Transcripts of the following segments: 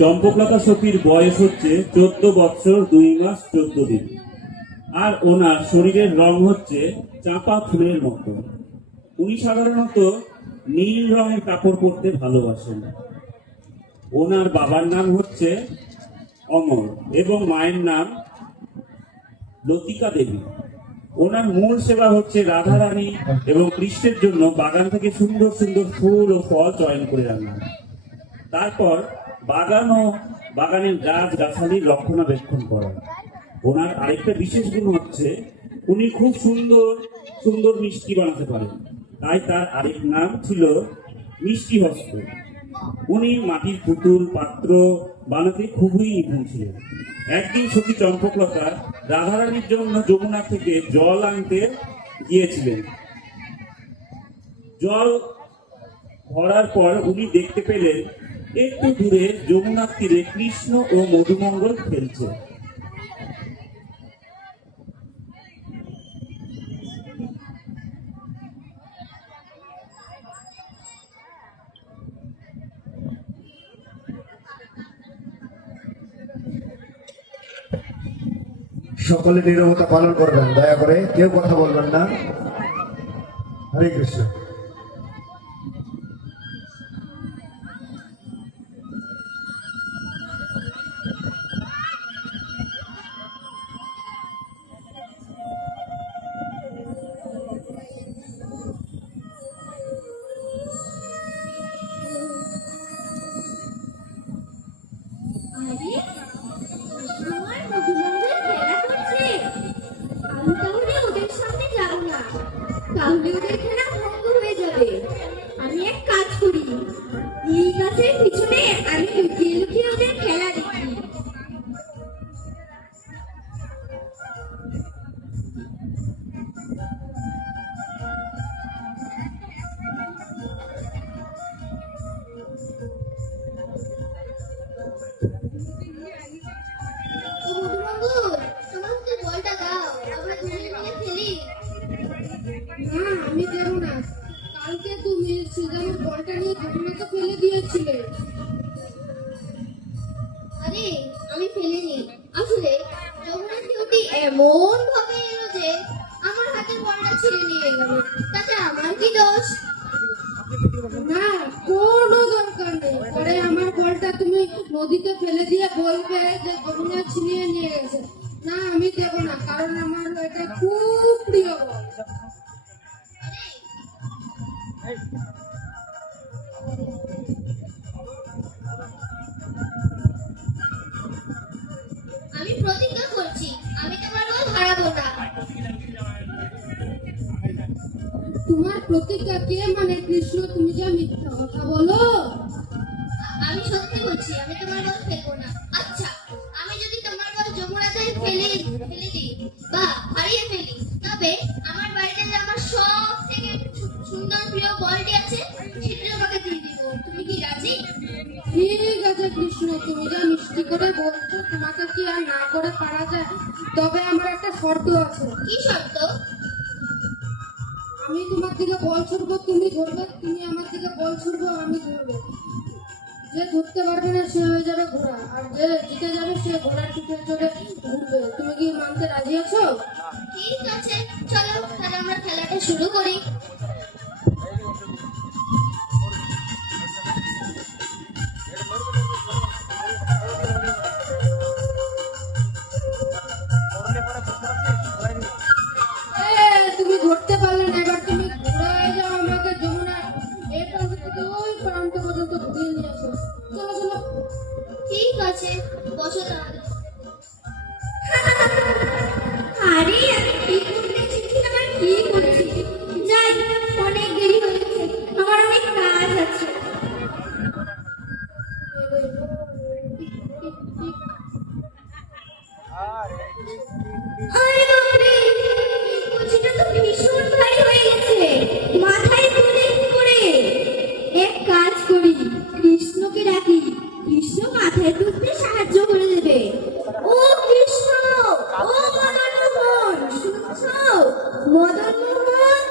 চম্পকলতা সতীর বয়স হচ্ছে 14 বৎসর 2 মাস 14 দিন, আর ওনার শরীরের রং হচ্ছে চাঁপা ফুলের মতো। উনি সাধারণত নীল রঙের কাপড় পরতে ভালোবাসেন। ওনার বাবার নাম হচ্ছে অমর এবং মায়ের নাম লতিকা দেবী। ওনার মূল সেবা হচ্ছে রাধারানী এবং কৃষ্ণের জন্য বাগান থেকে সুন্দর সুন্দর ফুল ও ফল চয়ন করে আনা, তারপর বাগান ও বাগানের গাছ গাছালির রক্ষণাবেক্ষণ করা। ওনার আরেকটা বিশেষ গুণ হচ্ছে উনি খুব সুন্দর সুন্দর মিষ্টি বানাতে পারেন, তাই তার আরেক নাম ছিল মিষ্টি হস্ত। উনি মাটির পুতুল পাত্র বানাতে খুবই নিপুণ ছিলেন। একদিন সতী চম্পকলতা রাধারানীর জন্য যমুনা থেকে জল আনতে গিয়েছিলেন। জল ভরার পর উনি দেখতে পেলেন একটু দূরে যমুনার তীরে কৃষ্ণ ও মধুমঙ্গল খেলছে। সকলে নীরবতা পালন করবেন, দয়া করে কেউ কথা বলবেন না। হরে কৃষ্ণ। তাহলে ওদের খেলা ভঙ্গ হয়ে যাবে। আমি এক কাজ করি, এই গাছের পিছনে আমি লুকিয়ে লুকিয়ে ওদের খেলা দেখি। আমি দেব না। কালকে তুমি সুজানের বলটা নিয়ে যমুনাতে ফেলে দিয়েছিলে। আরে আমি ফেলিনি, আসলে যমুনার ঢেউটি এমন ভাবে এলো যে আমার হাতের বলটা ছিঁড়ে নিয়ে গেল। তাতে আমার কি দোষ? না, কোনো দরকার নেই। পরে আমার বলটা তুমি নদীতে ফেলে দিয়ে বলবে যে যমুনা ছিনিয়ে নিয়ে গেছে। না, আমি দেব না, কারণ আমার এটা খুব প্রিয় বল। আমি প্রতিজ্ঞা করছি আমি তোমার বল হারাবো না। তোমার প্রতিজ্ঞা কে মানে কৃষ্ণ? তুমি যা মিথ্যা কথা বলো। আমি সত্যি বলছি আমি তোমার বল ফেলবো না। আচ্ছা, আমি যদি তোমার বল যমুনাতে ফেলে দিই বা হারিয়ে ফেলি, তবে আমার বাড়িতে যে আমার সব থেকে সুন্দর প্রিয় বলটি আছে সেটা তোমাকে দিয়ে দিব। তুমি কি রাজি? ঠিক আছে কৃষ্ণ, তুমি যা মিষ্টি করে বলছো, তোমাকে কি আর না করে পারা যায়? তবে আমার একটা শর্ত আছে। কি শর্ত? আমি তোমার দিকে বল ছুড়বো, তুমি ধরবে। তুমি আমার দিকে বল ছুড়বো, আমি ধরবো। যে ধরতে পারবে না সে হয়ে যাবে ঘোড়া, আর যে জিতে যাবে সে ঘোড়ার পিঠে চড়ে ঘুরবে। তুমি কি মানতে রাজি আছো? ঠিক আছে, চলো তাহলে আমরা খেলাটা শুরু করি। তুমি ধরতে পারলে না, এবার তুমি ঘোড়ায় যাও, আমাকে যমুনা এই প্রান্ত থেকে ওই প্রান্ত পর্যন্ত ঘুরিয়ে নিয়ে আসো। চলো চলো। ঠিক আছে, বসো তাহলে। আরে আমি কি করতেছি, আমার কি করছি? যাই, অনেক দেরি হয়েছে, আমার অনেক কাজ আছে। আরে বাপরে, কচিটা তো ভীষণ ভারী হয়ে গেছে, মাথায় তুলে কি করে? এক কাজ করি, কৃষ্ণকে ডাকি, কৃষ্ণ মাথায় তুলতে সাহায্য করে দেবে। ও কৃষ্ণ, ও মদন মোহন, শুনছো? মদন মোহন,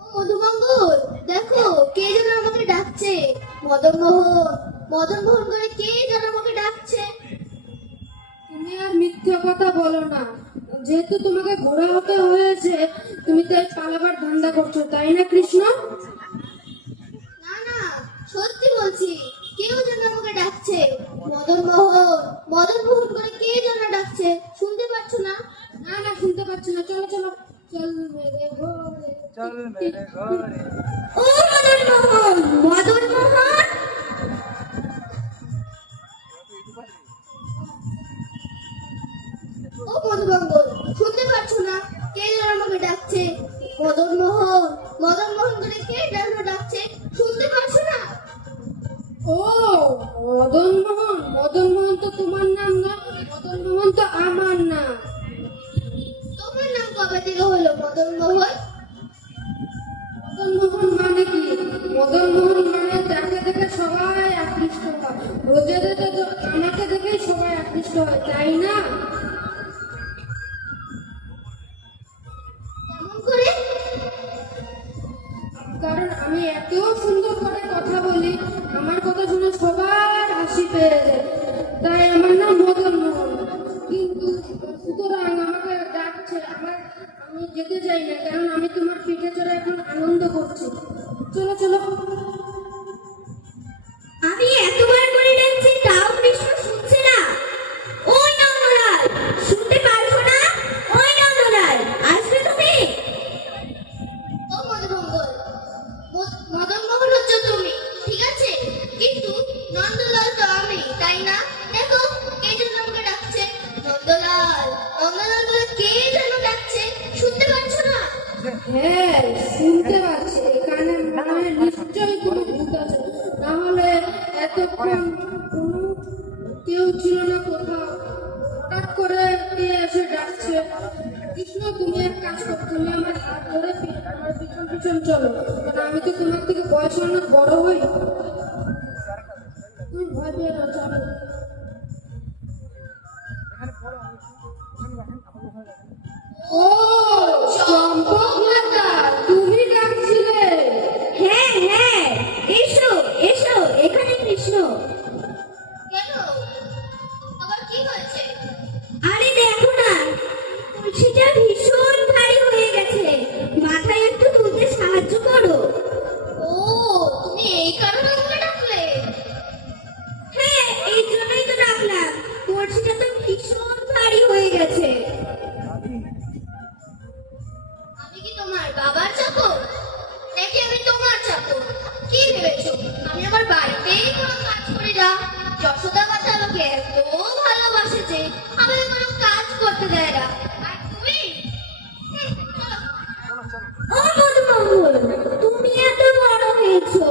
ও মধুমঙ্গল, দেখো কে যেন মদন মোহন, মদন মোহন করে কে যেন আমাকে ডাকছে। তুমি আর মিথ্যা কথা বলো না। যেহেতু তোমাকে বুড়া হতে হয়েছে, তুমি তাই পালাবার ধান্দা করছো, তাই না কৃষ্ণ? না না, সত্যি বলছি, কেউ যেন আমাকে ডাকছে। মদন মোহন, মদন মোহন করে কে যেন ডাকছে, শুনতে পাচ্ছ না? না না, শুনতে পাচ্ছি না। চলো চলো, চল মেরে ঘরে। ও মদন মোহন, মদন মোহন। ও মধুমঙ্গল, শুনতে পাচ্ছ না? কে যেন আমাকে ডাকছে। মদন মোহন, মদন মোহন করে কে যেন ডাকছে, শুনতে পাচ্ছ না? ও মদন মোহন, মদন মোহন তো তোমার নাম না, মদন মোহন তো আমার নাম। তোমার নাম কবে থেকে হলো মদন মোহন? মদন মোহন মানে কি? মদন মোহন মানে যাকে দেখে সবাই আকৃষ্ট হয়। রোজেতে তো আমাকে দেখেই সবাই আকৃষ্ট হয়, তাই না? কেমন করে? কারণ আমি এত সুন্দর করে কথা বলি, আমার কথা শুনে সবার হাসি পেয়ে যায়, তাই আমার নাম মদন মোহন। কিন্তু সুতরাং আমাকে ডাকছে, আমি যেতে চাই না, কারণ আমি তোমার পিঠে চড়ে এখন আনন্দ করছি। চলো চলো। আমি এতবার করে ডাকছি তাও কৃষ্ণ শুনছে না। ওই নন্দলাল, শুনতে পারছো না? ওই নন্দলাল, আসবে তুমি? ও মদনমঙ্গল, মদন মোহন হচ্ছে তুমি, ঠিক আছে, কিন্তু নন্দলাল তো আমি, তাই না? দেখো কে যেন আমাকে ডাকছে। নন্দলাল, নন্দলাল বলে কে যেন ডাকছে, শুনতে পাচ্ছ না? হ্যাঁ, শুনতে পাচ্ছি। এখানে মনে হয় নিশ্চয়ই কোনো ভূত আছে, না হলে এতক্ষণ কোনো কেউ ছিল না কোথাও, হঠাৎ করে কে এসে ডাকছে। কৃষ্ণ, তুমি এক কাজ করো, তুমি আমার হাত ধরে আমার পিছন পিছন চলো, কারণ আমি তো তোমার থেকে বয়সে অনেক বড় হই। তুমি ভয় পেয়ে না, চলো। ও চম্পকলতা, তুমি ডাকছিলে? হ্যাঁ হ্যাঁ, এসো এসো এখানে কৃষ্ণ। কেন, আবার কি হয়েছে? আরে দেখো না, তুলসীটা ভীষণ ভারী হয়ে গেছে, মাথায় একটু তুলতে সাহায্য করো। ও, তুমি এই কারণে আমাকে ডাকলে? হ্যাঁ, এই জন্যই তো ডাকলাম, তুলসীটা তো ভীষণ ভারী হয়ে গেছে। আমি কি তোমার বাবার চাকর, নাকি আমি তোমার চাকর? কি ভেবেছো আমি আমার বাড়িতেই কোনো কাজ করি না? যশোদা কথা আমাকে এত ভালোবাসে যে আমাকে কোনো কাজ করতে দেয় না, আর তুমি? ও মধুমঙ্গল, তুমি এত বড় হয়েছো,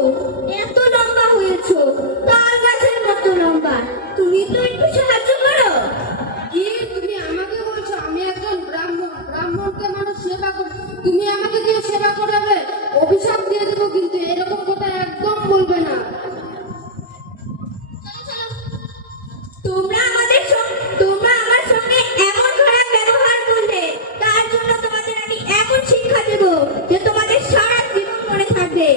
এত লম্বা হয়েছো, তাল গাছের মতো লম্বা, তুমি তো একটু সাহায্য করো। কি তুমি আমাকে বলছো? আমি একজন ব্রাহ্মণ, ব্রাহ্মণকে মানুষ সেবা করে, তুমি আমাকে দিয়ে সেবা করাবে? অভিশাপ দিয়ে দেবো, কিন্তু এরকম কথা একদম বলবে না। তোমরা তোমরা আমার সঙ্গে এমন খারাপ ব্যবহার করলে, তার জন্য তোমাদের আমি এমন শিক্ষা দেব যে তোমাদের সারা জীবন মনে থাকবে।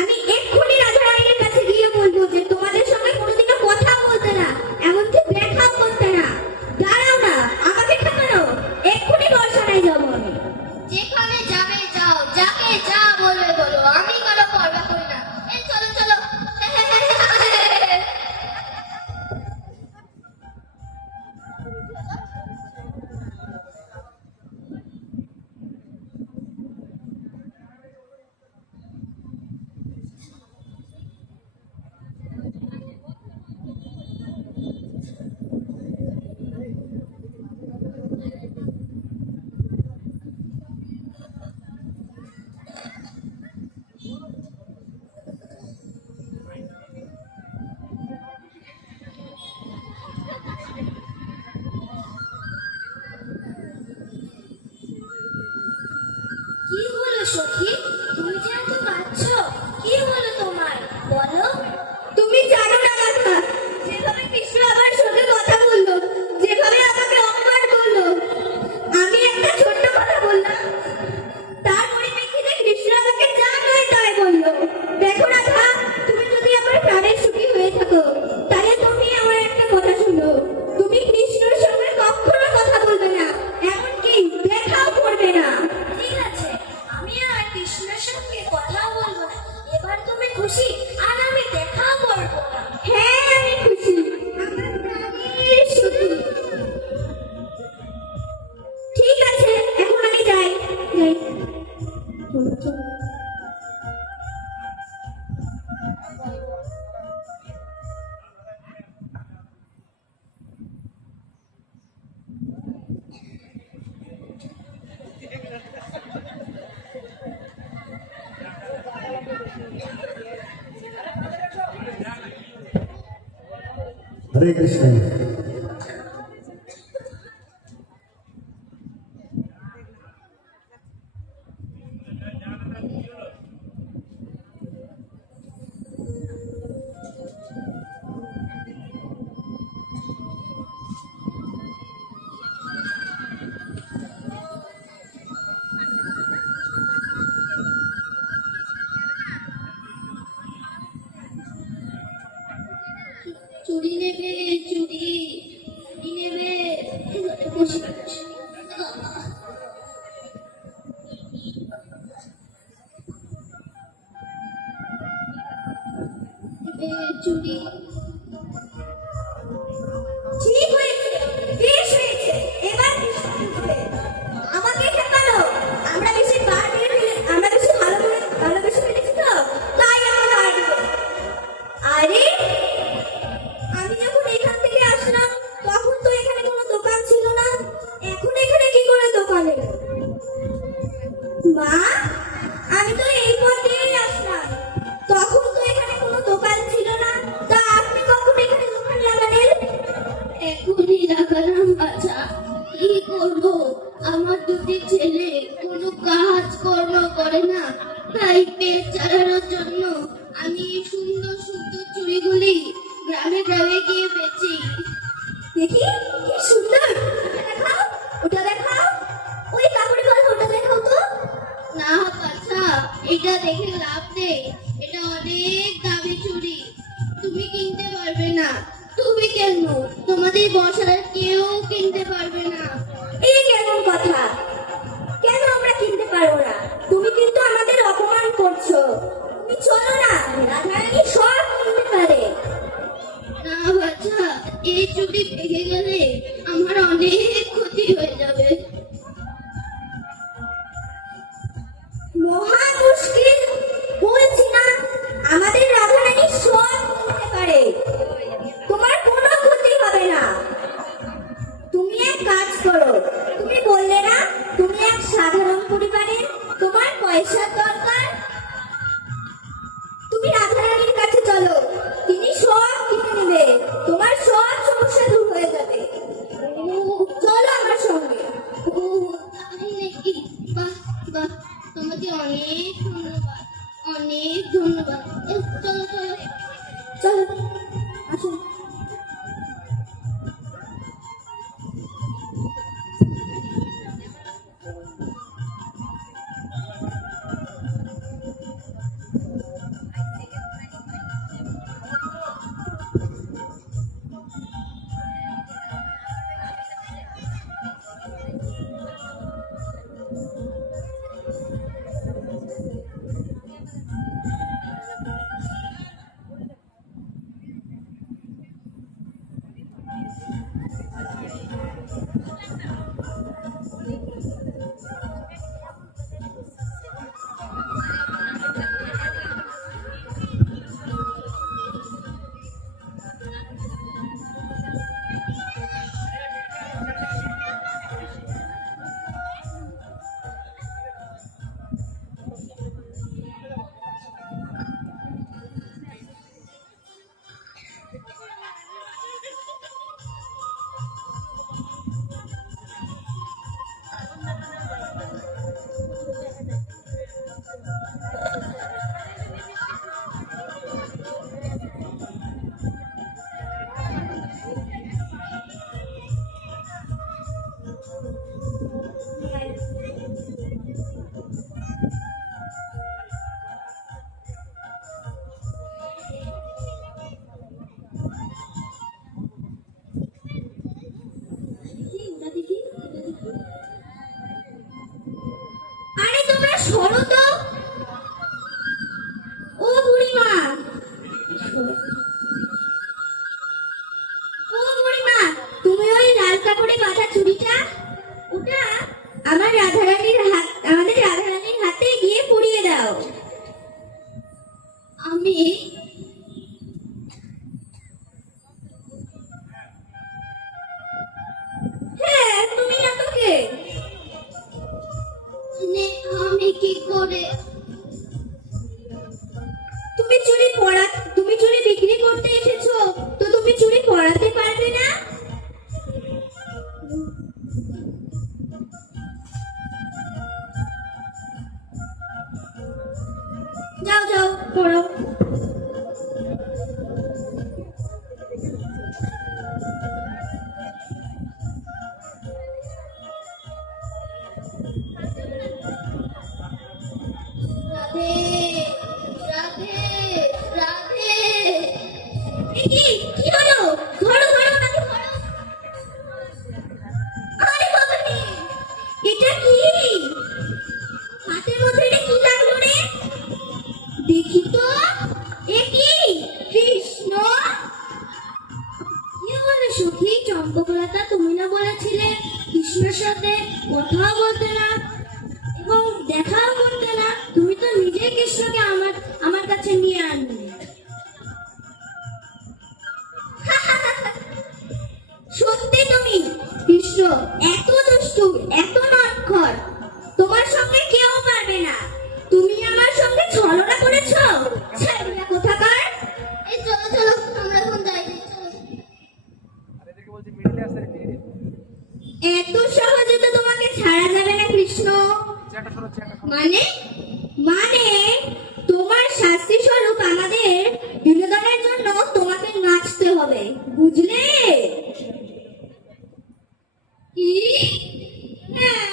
আমি এক্ষুনি রাজা রানীর কাছে গিয়ে বলবো যে তোমাদের সঙ্গে কোনোদিনও কথা বলতে না, এমনকি দেখাও করতে না। দাঁড়াও না, আমাকে ঠেকানো, এক্ষুনি বর্ষায় যাবো আমি। যেখানে যাবে যাও, যাকে যা বলবে বলো, আমি কোনো পরোয়া করি না। এই চলো চলো। কৃষ্ণের সঙ্গে কথা বলবো না। এবার তুমি খুশি আর আমি দেখা করবো না। হ্যাঁ আমি খুশি, আমার প্রাণের সুখী। ঠিক আছে, এখন আমি যাই। চলো চলো। হরে কৃষ্ণ। চুড়ি নেবে, চুড়ি নেবে। খুশি খুশি। চুড়ি ঠিক হয়েছে, বেশ হয়েছে। এবার কৃষ্ণ বুঝবে। আমাকে শেখালো, আমরা বেশি বার বের হলে, আমরা বেশি ভালোবেসে ফেলেছি তো, তাই আমার বার দিল। আরে আমি যখন এখান থেকে আসলাম তখন তো এখানে কোনো দোকান ছিল না, এখন এখানে কি করে দোকান এলো? মা, আমি তো এই পথ দিয়েই আসলাম, তখন তো এখানে কোনো দোকান ছিল না, তা আপনি কখন এখানে দোকান লাগালেন? এখনই লাগালাম বাছা, কি করবো? আমার দুটি ছেলে কোনো কাজ কর্ম করে না, তাই পেট চালানোর জন্য আমি এই সুন্দর সুন্দর চুড়িগুলি গ্রামে গ্রামে গিয়ে বেচি। দেখি কি সুন্দর, দেখাও, ওটা দেখাও। ওই কাপড়ে বলো, ওটা দেখাও তো। না বাছা, এটা দেখে লাভ নেই, এটা অনেক দামি চুড়ি, তুমি কিনতে পারবে না। তুমি কেন? তোমাদের বর্ষার কেউ কিনতে পারবে না। এই কেমন কথা? কেন আমরা কিনতে পারবো না? তুমি কিন্তু আমাদের অপমান করছো। তুমি চলো না, রাধারানী সব কিনতে পারে। না বাচ্চা, এই চুড়ি ভেঙে গেলে আমার অনেক ক্ষতি হয়ে যাবে। মহা মুশকিল, বলছি না আমাদের রাধারানী সব কিনতে পারে, তোমার কোনো ক্ষতি হবে না। তুমি এক কাজ করো, তুমি বললে না তুমি এক সাধারণ পরিবারের, তোমার পয়সার দরকার, তুমি রাধারানীর কাছে চলো, তিনি সব কিনে নেবে, তোমার সব সমস্যা দূর হয়ে যাবে। চলো আমার সঙ্গে। ও তাই নাকি? বাহ বাহ, তোমাকে অনেক ধন্যবাদ, অনেক ধন্যবাদ। চলো চলো চলো, আসুন। তুমি? হ্যাঁ, তুমি না তো কে? আমি কি করে? তুমি চুড়ি বিক্রি করতে এসেছো, তো তুমি চুড়ি পরাতে পারবে না? যাও যাও, পড়াও। রাধে রাধে রাধে। কি হলো? ধরো ধরো, তাকে ধরো। আরে বাবা রে, এটা কি? হাতের মধ্যে এটা কি লাগলো রে? দেখি তো, এ কি? কৃষ্ণ? কি বলে সখী চম্পকলতা, তুমি না বলেছিলে কৃষ্ণের সাথে কথাও বলতে না এবং দেখাও করতে না? তুমি তো নিজেই কৃষ্ণকে আমার কাছে নিয়ে আনলে। সত্যি তুমি? কৃষ্ণ এত দুষ্টু, এত নটখট, তোমার সঙ্গে কেউ পারবে না। তুমি আমার সঙ্গে ছলনা করেছো, ছাড়িয়া কোথাকার। এই চলো চলো, আমরা এখন যাই। চলো। এত সহজে তো তোমাকে ছাড়া যাবে না কৃষ্ণ। মানে? মানে তোমার শাস্তি স্বরূপ আমাদের বিনোদনের জন্য তোমাকে নাচতে হবে, বুঝলে? কি? হ্যাঁ।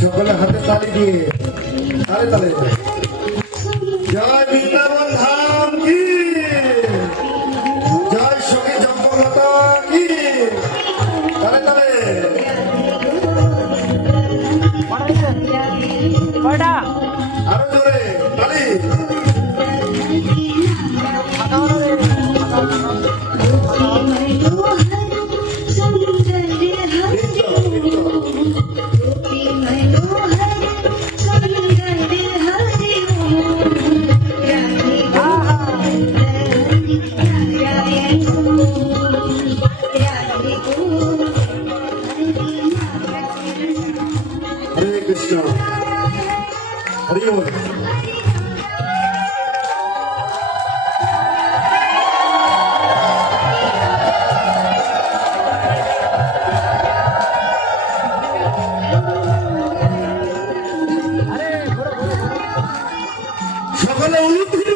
সকলে হাতে তালি দিয়ে তালে তালে জয় বৃন্দাবন ধাম কি, জয় সখী চম্পকলতা কি, তালে তালে। আরো জোরে তালি। হরে কৃষ্ণ, হরি বল। সকলে উলুধ্বনি